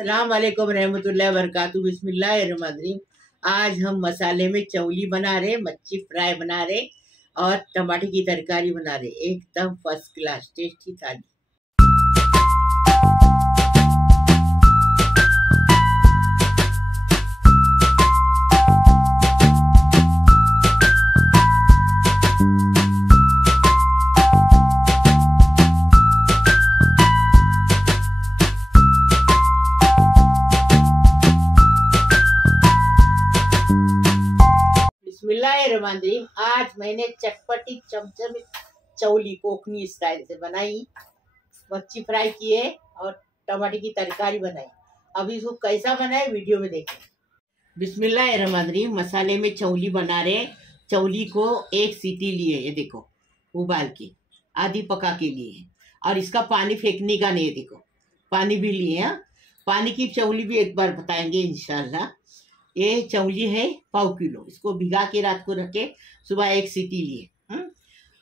अस्सलाम वालेकुम रहमतुल्लाहि व बरकातुहू। बिस्मिल्लाहिर्रहमानिर्रहीम। आज हम मसाले में चौली बना रहे, मच्छी फ्राई बना रहे और टमाटर की तरकारी बना रहे। एकदम फर्स्ट क्लास टेस्टी थाली। बिस्मिल्लाहिर्रहमानिर्रहीम। आज मैंने चटपटी चमचम चौली कोकनी स्टाइल से बनाई, मच्छी फ्राई किए और टमाटर की तरकारी बनाई। अब इसको कैसा बनाए वीडियो में देखें। बिस्मिल्लाहिर्रहमानिर्रहीम। मसाले में चौली बना रहे। चौली को एक सीटी लिए, ये देखो उबाल के आधी पका के लिए, और इसका पानी फेंकने का नहीं है। देखो पानी भी लिए हैं। पानी की चौली भी एक बार बताएंगे इंशाल्लाह। ये चौली है 1/4 किलो। इसको भिगा के रात को रखे, सुबह एक सीटी लिए।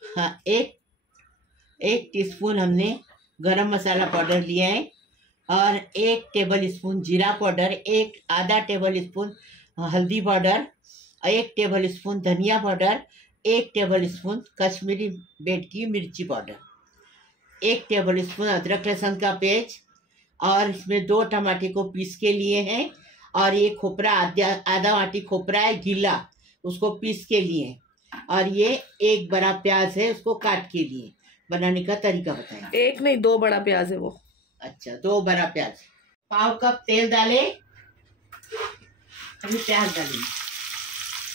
हाँ, एक टीस्पून हमने गरम मसाला पाउडर लिया है, और 1 टेबल स्पून जीरा पाउडर, आधा टेबल स्पून हल्दी पाउडर, 1 टेबल स्पून धनिया powder, 1 table spoon Kashmiri red की मिर्ची पाउडर, 1 टेबल स्पून अदरक लहसुन का पेस्ट, और इसमें 2 टमाटर को पीस के लिए हैं, और ये खोपरा आधा वाटी खोपरा है गीला, उसको पीस के लिए, और ये 1 बड़ा प्याज है, उसको काट के लिए। बनाने का तरीका बताएं। 1 नहीं 2 बड़ा प्याज है वो। अच्छा, 2 बड़ा प्याज। 1/2 कप तेल डाले, अभी प्याज डालेंगे,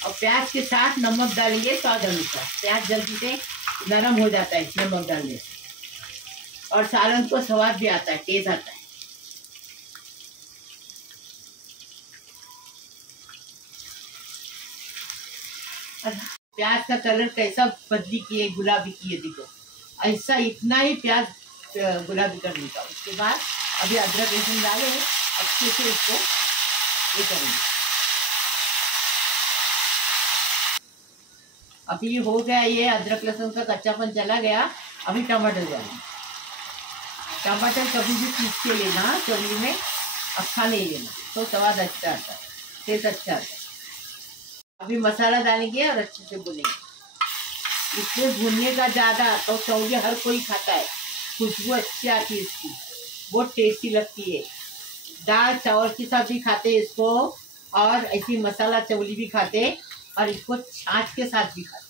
और प्याज के साथ नमक डालेंगे स्वाद अनुसार। प्याज जल्दी से नरम हो जाता है नमक डालने से, और सालन को स्वाद भी आता है, टेस्ट आता है। प्याज का कलर कैसा बदली किए, गुलाबी किए, देखो ऐसा, इतना ही प्याज गुलाबी करने का। उसके बाद अभी अदरक लहसुन डाले, अच्छे से इसको ये करेंगे। अभी हो गया, ये अदरक लहसुन का कच्चापन चला गया। अभी टमाटर डालेंगे। टमाटर कभी भी पीस के लेना, चौली में अक्खा नहीं लेना, तो स्वाद अच्छा आता है, टेस्ट अच्छा आता है। अभी मसाला डालेंगे और अच्छे से भुनेंगे। इसमें भुनने का ज़्यादा तो चौली हर कोई खाता है, खुशबू अच्छी आती है इसकी, बहुत टेस्टी लगती है। दाल चावल के साथ भी खाते हैं इसको, और ऐसी मसाला चौली भी खाते, और इसको छाछ के साथ भी खाते,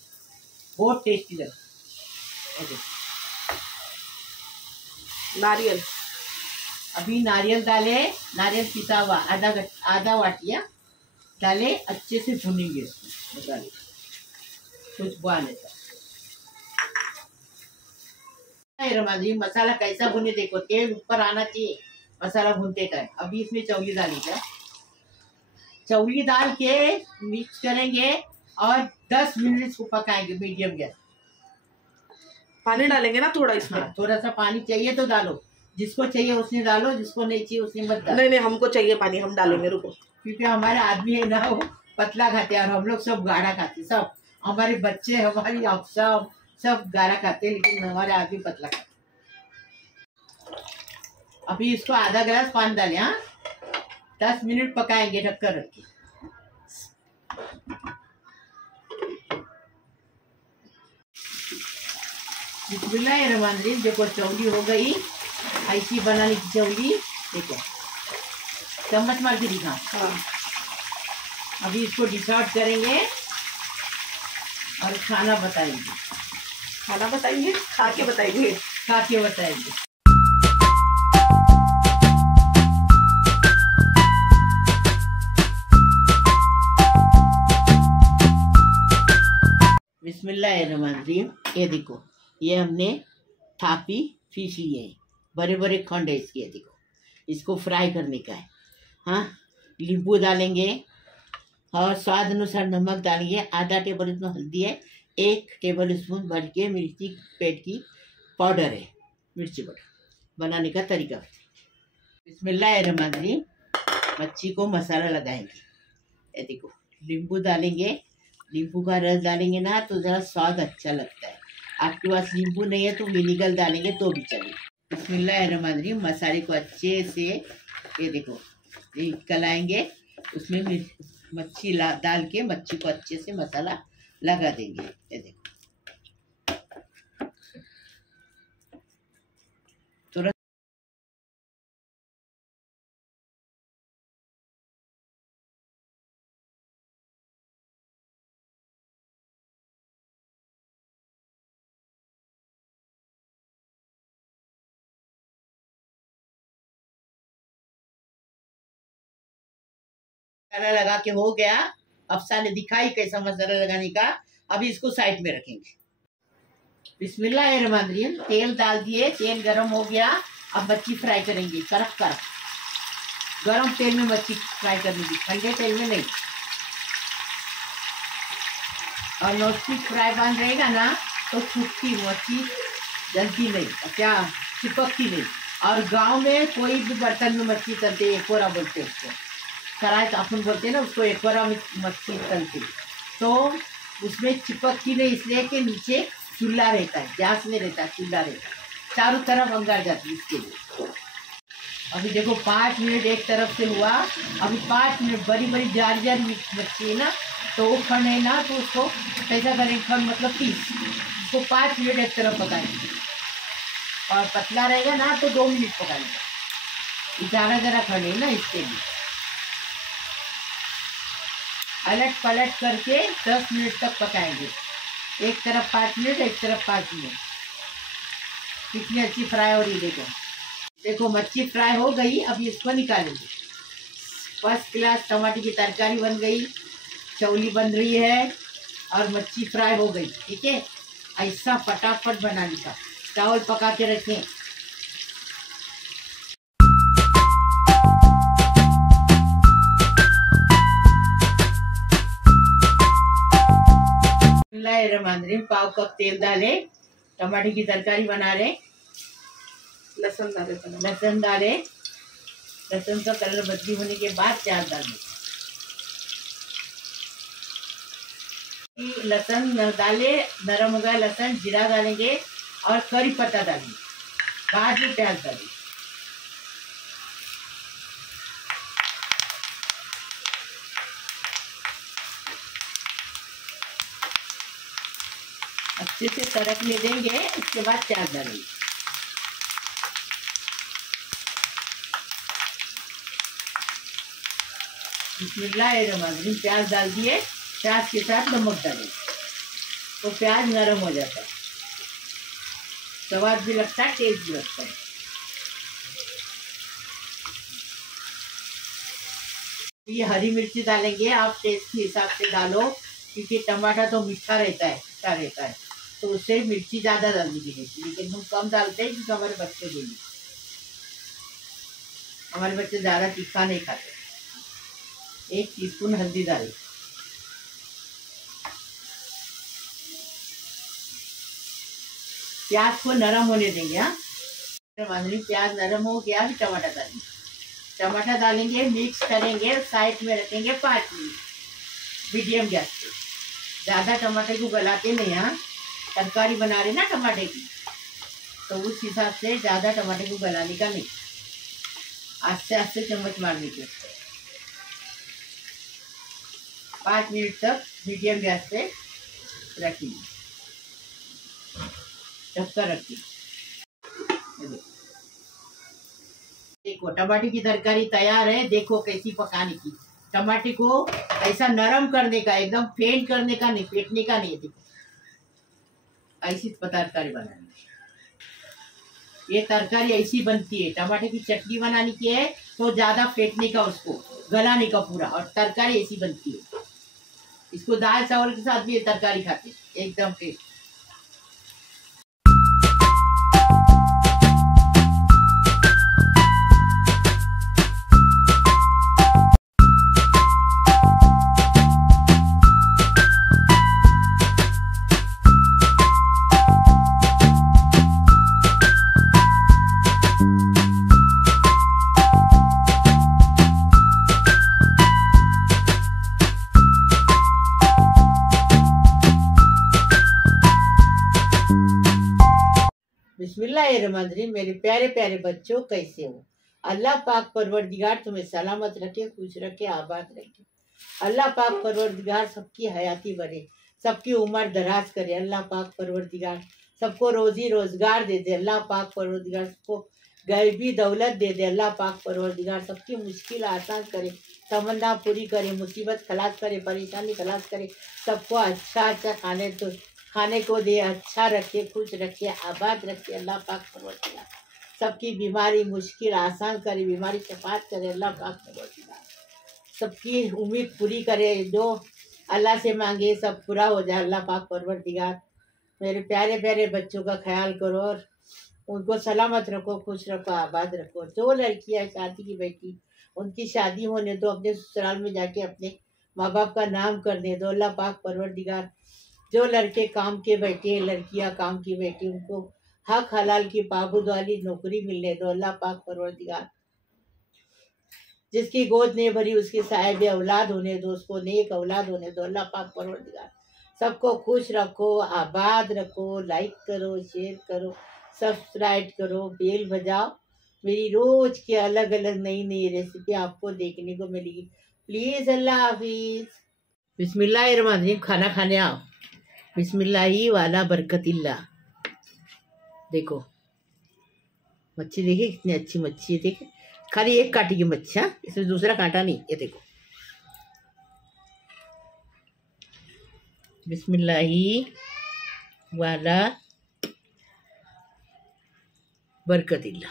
बहुत टेस्टी लगती है। नारियल, अभी नारियल डाले, नारियल पिसा हुआ आधा वाटिया डाले, अच्छे से भुनेंगे इसको, डाले खुशबू आने तक। मसाला कैसा भुने देखो, तेल ऊपर आना चाहिए मसाला भूनते टाइम। अभी इसमें चौली डालेंगे, चौली डाल के मिक्स करेंगे, और 10 मिनट इसको पकाएंगे मीडियम गैस। पानी डालेंगे ना थोड़ा इसमें। हाँ, थोड़ा सा पानी चाहिए तो डालो, जिसको चाहिए उसने डालो, जिसको नहीं चाहिए उसने मत डालो। नहीं हमको चाहिए पानी, हम डालेंगे, रुको। क्योंकि हमारे आदमी है ना, वो पतला खाते हैं, और हम लोग सब गाढ़ा खाते हैं। सब हमारे बच्चे, हमारी आप सब गाढ़ा खाते हैं, लेकिन हमारे आदमी पतला खाते हैं। अभी इसको आधा गिलास पानी डालें। हाँ, 10 मिनट पकाएंगे ढककर रख के। बिस्मिल्लाहिर्रहमानिर्रहीम। देखो चौली हो गई, ऐसी बनाने की चौली। देखो चम्मच मार के दिखा। हाँ। अभी इसको डिश आउट करेंगे और खाना बताएंगे। खाना बताएंगे, खा के बताएंगे। खा के बताएंगे। बिस्मिल्लाहिर्रहमानिर्रहीम। ये देखो, ये हमने थापी फिश लिए हैं, बड़े बड़े खंड है इसके। देखो इसको फ्राई करने का है। हाँ, नींबू डालेंगे, और स्वाद अनुसार नमक डालेंगे। आधा टेबल स्पून हल्दी है, 1 टेबल स्पून भर के मिर्ची पेट की पाउडर है, मिर्ची पाउडर। बनाने का तरीका बिस्मिल्लाहिर्रहमानिर्रहीम। मच्छी को मसाला लगाएंगे। ये देखो नींबू डालेंगे, नींबू का रस डालेंगे ना तो ज़रा स्वाद अच्छा लगता है। आपके पास नींबू नहीं है तो विनेगर डालेंगे तो भी चलेगा। बिस्मिल्लाहिर्रहमानिर्रहीम। मसाले को अच्छे से ये देखो ये कलाएंगे, उसमें मच्छी डाल के मच्छी को अच्छे से मसाला लगा देंगे। ये देखो तुरंत मसाला लगा के हो गया। अफसा ने दिखाई कैसा मसाला लगाने का। अभी इसको साइड में रखेंगे। बिस्मिल्लाहिर्रहमानिर्रहीम। तेल डाल दिए, तेल गरम हो गया। अब मच्छी फ्राई करेंगे। करक करक गरम तेल में मच्छी फ्राई करनी थी, ठंडे तेल में नहीं। और नॉनस्टिक फ्राई पैन रहेगा ना तो छूटती मच्छी जलती नहीं, क्या चिपकती नहीं। और गांव में कोई भी बर्तन में मच्छी तलते, एकोरा बोलते उसको, कराए तो अपन बोलते हैं ना उसको, एकोरा में मच्छी तलती तो उसमें चिपकती नहीं, इसलिए कि नीचे चूल्हा रहता है, गैस नहीं रहता, चूल्हा रहता है, चारों तरफ अंगार जाती है इसके लिए। अभी देखो 5 मिनट एक तरफ से हुआ। अभी 5 मिनट बड़ी बड़ी जार जार मच्छी है ना, तो वो खंड है ना, तो उसको कैसा करें, खंड मतलब पीस, उसको 5 मिनट एक तरफ पकाएंगे। और पतला रहेगा ना तो 2 मिनट पकाएंगे। ज़्यादा ज़रा खंड है ना, इसके लिए अलट पलट करके 10 मिनट तक पकाएंगे। एक तरफ 5 मिनट, एक तरफ 5 मिनट। कितनी अच्छी फ्राई हो रही देखो। देखो मच्छी फ्राई हो गई। अभी इसको निकालेंगे। फर्स्ट क्लास टमाटर की तरकारी बन गई, चौली बन रही है और मच्छी फ्राई हो गई। ठीक है, ऐसा फटाफट बनाने का। चावल पका के रखें। पाव कप तेल डाले, टमाटर की तरकारी बना रहे। लहसुन डाले, लहसुन डाले, लहसुन का कलर बदली होने के बाद प्याज डालें। लहसुन डाले, नरम हो गया लहसुन, जीरा डालेंगे और करी पत्ता डालेंगे, बाद में प्याज डालेंगे। अच्छे से तड़कने देंगे, उसके बाद प्याज डालेंगे। बिस्मिल्लाहिर्रहमानिर्रहीम। प्याज डाल दिए, प्याज के साथ नमक डालेंगे तो प्याज नरम हो जाता है, स्वाद भी लगता है, टेस्ट भी लगता है। ये हरी मिर्ची डालेंगे, आप टेस्ट के हिसाब से डालो, क्योंकि टमाटर तो मीठा रहता है, खट्टा रहता है, तो उससे मिर्ची ज़्यादा डालनी चाहिए। लेकिन हम कम डालते हैं क्योंकि हमारे बच्चे के लिए, हमारे बच्चे ज़्यादा तीखा नहीं खाते। 1 टीस्पून हल्दी डालें। प्याज को नरम होने देंगे। हाँ, प्याज नरम हो गया। अभी टमाटर डालेंगे, टमाटर डालेंगे, मिक्स करेंगे, साइड में रखेंगे 5 मिनट मीडियम गैस पे। ज़्यादा टमाटर को गलाते नहीं। हाँ, तरकारी बना रहे ना टमाटर की, तो उस हिसाब से ज़्यादा टमाटर को गलाने का नहीं, आस्ते आस्ते चम्मच मारने के। 5 मिनट तक मीडियम गैस पे रखिए, ढककर रखिए। देखो टमाटर की तरकारी तैयार है। देखो कैसी पकाने की, टमाटर को ऐसा नरम करने का, एकदम फेंट करने का नहीं, फेंटने का नहीं। देखो ऐसी तरकारी बनानी, ये तरकारी ऐसी बनती है। टमाटर की चटनी बनाने की है तो ज्यादा फेंटने का, उसको गलाने का पूरा, और तरकारी ऐसी बनती है। इसको दाल चावल के साथ भी ये तरकारी खाते हैं, एकदम टेस्ट। रहमानिर्रहीम। मेरे प्यारे प्यारे बच्चों, कैसे हो? अल्लाह पाक परवरदिगार तुम्हें सलामत रखे, खुश रखे, आबाद रखे। अल्लाह पाक परवरदिगार सबकी हयाती बढ़े, सबकी उम्र दराज करे। अल्लाह पाक परवरदिगार सबको रोजी रोजगार दे दे। अल्लाह पाक परवरदिगार सबको गैबी दौलत दे दे। अल्लाह पाक परवरदिगार सबकी मुश्किल आसान करे, तमन्ना पूरी करे, मुसीबत खलास करे, परेशानी खलास करे। सबको अच्छा अच्छा खाने को दे, अच्छा रखे, खुश रखे, आबाद रखे। अल्लाह पाक परवरदिगार सबकी बीमारी मुश्किल आसान करे, बीमारी शफात करे। अल्लाह पाक परवरदिगार सबकी उम्मीद पूरी करे, जो अल्लाह से मांगे सब पूरा हो जाए। अल्लाह पाक परवरदिगार मेरे प्यारे प्यारे बच्चों का ख्याल करो और उनको सलामत रखो, खुश रखो, आबाद रखो। जो लड़कियां शादी की बेटी, उनकी शादी होने दो, अपने ससुराल में जाके अपने माँ बाप का नाम करने दो। अल्लाह पाक परवरदिगार जो लड़के काम के बैठे, लड़कियां काम की बेटी, उनको हक हलाल की पाबंद वाली नौकरी मिलने दो। अल्लाह पाक परवरदिगार जिसकी गोद नहीं भरी उसकी साहिब औलाद होने दो, उसको नेक औलाद होने दो। अल्लाह पाक परवरदिगार सबको खुश रखो, आबाद रखो। लाइक करो, शेयर करो, सब्सक्राइब करो, बेल बजाओ। मेरी रोज की अलग अलग नई नई रेसिपी आपको देखने को मिलेगी। प्लीज अल्लाह हाफिज। बिस्मिल्लाहिर्रहमानिर्रहीम। खाना खाने आओ। बिस्मिल्लाही वाला बरकतिल्ला। देखो मच्छी, देखिए कितनी अच्छी मच्छी है। देखिए खाली एक कांटे की मच्छी, हाँ, इसमें दूसरा कांटा नहीं। ये देखो, बिस्मिल्लाही वाला बरकतिल्ला।